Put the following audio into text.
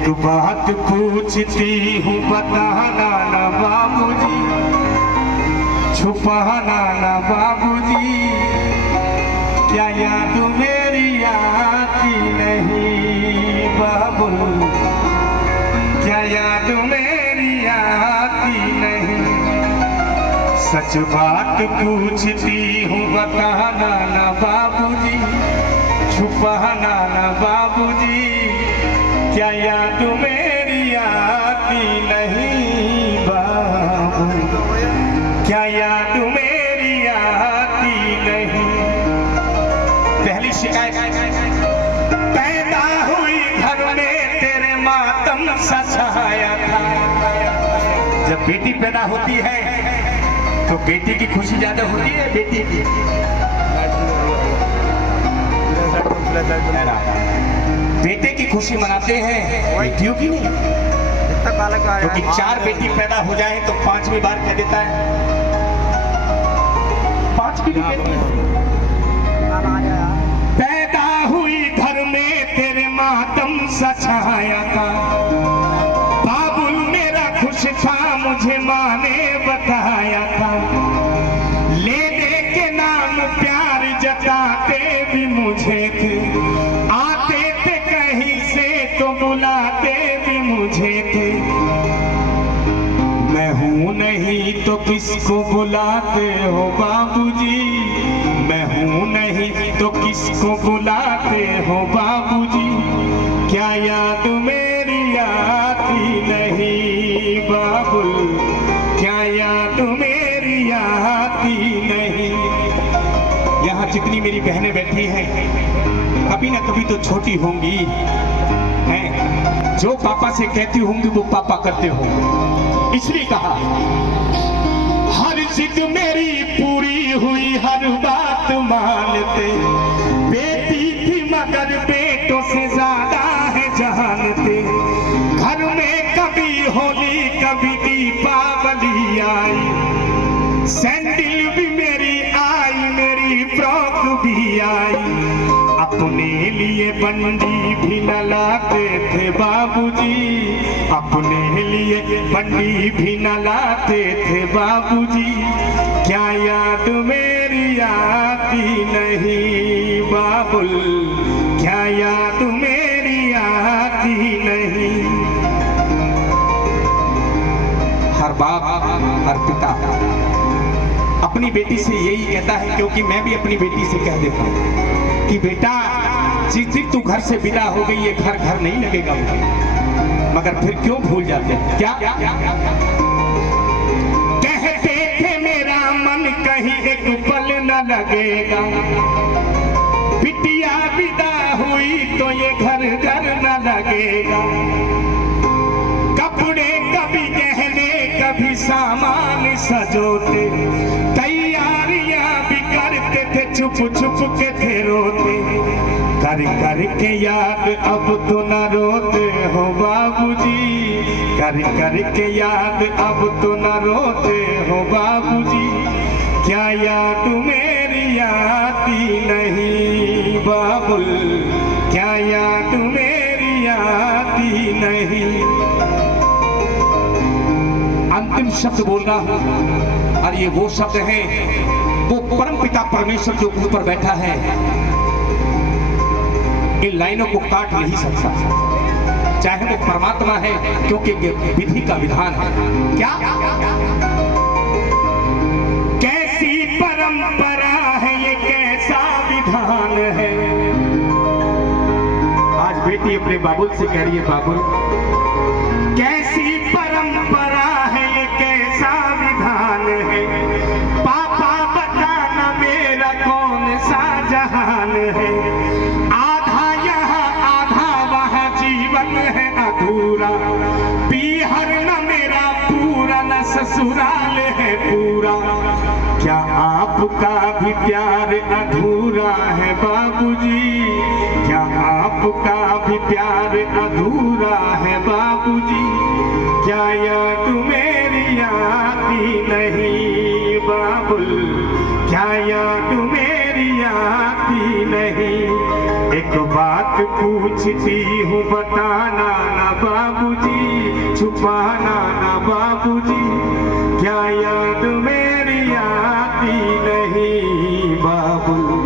एक बात पूछती हूँ बताना ना बाबूजी, छुपाना ना बाबूजी, क्या याद मेरी आती नहीं बाबू, क्या याद मेरी आती नहीं। सच बात पूछती हूँ बताना ना बाबूजी, छुपाना ना बाबूजी, क्या याद मेरी आती नहीं बाबू, क्या याद मेरी आती नहीं। पहली शिकायत, पैदा हुई घर में तेरे मातम सा छाया था। जब बेटी पैदा होती है तो बेटी की खुशी ज्यादा होती है, बेटी की बेटे की खुशी मनाते हैं, बेटियों की नहीं। क्योंकि 4 बेटी पैदा हो जाए तो 5वीं बार कह देता है 5वीं बेटी पैदा हुई घर में तेरे मातम सा छाया था। बाबुल मेरा खुश था, मुझे माँ ने बताया था। लेने के नाम प्यार जताते भी मुझे थे, आते थे कहीं से तो बुलाते भी मुझे थे। मैं हूँ नहीं तो किसको बुलाते हो बाबूजी, मैं हूँ नहीं तो किसको बुलाते हो बाबूजी, क्या याद मेरी आती नहीं बाबुल, क्या याद मेरी आती नहीं। यहाँ जितनी मेरी बहनें बैठी हैं कभी ना कभी तो छोटी होंगी हैं, जो पापा से कहती होंगी वो पापा करते होंगे। इसलिए कहा हर जिद मेरी पूरी हुई, हर बात मानते। बेटी थी मगर बेटों से ज्यादा है जानते। घर में कभी होली कभी दीपावली आई, सैंडल भी मेरी आई, मेरी फ्रॉक भी आई। अपने लिए बंडी भी न लाते थे बाबूजी, अपने लिए बंडी भी न लाते थे बाबूजी, क्या याद मेरी आती नहीं बाबुल, क्या याद मेरी आती नहीं। हर बाप हर पिता अपनी बेटी से यही कहता है, क्योंकि मैं भी अपनी बेटी से कह देता हूँ कि बेटा जिस दिन तू घर से विदा हो गई ये घर घर नहीं लगेगा मुझे। मगर फिर क्यों भूल जाते हैं क्या? कहते थे मेरा मन कहीं एक पल न लगेगा, बिटिया विदा हुई तो ये घर घर न लगेगा। कपड़े कभी गहने कभी सामान सजोते, तैयारियां भी करते थे छुप छुप के थे रोते। कर कर के याद अब तो न रोते हो बाबूजी, कर कर के याद अब तो न रोते हो बाबूजी, क्या याद मेरी आती नहीं बाबुल, क्या याद मेरी आती नहीं। अंतिम शब्द बोल रहा हूं और ये वो शब्द है वो परम पिता परमेश्वर जो ऊपर बैठा है इन लाइनों को काट नहीं सकता, चाहे वो परमात्मा है, क्योंकि ये विधि का विधान है। क्या कैसी परंपरा है ये, कैसा विधान है। आज बेटी अपने बाबुल से कह रही है बाबुल कैसी परंपरा है ये, कैसा विधान है। पापा बताना मेरा कौन सा जहान है। आधा यहाँ आधा वहाँ जीवन है अधूरा, पीहर न मेरा पूरा न ससुराल है पूरा। क्या आपका भी प्यार अधूरा है बाबूजी, क्या आपका भी प्यार अधूरा है बाबूजी, क्या याद मेरी आती नहीं बाबुल, क्या याद मेरी आती नहीं। एक बात पूछती हूँ बताना ना बाबूजी, छुपाना ना बाबूजी, क्या याद मेरी आती नहीं बाबू।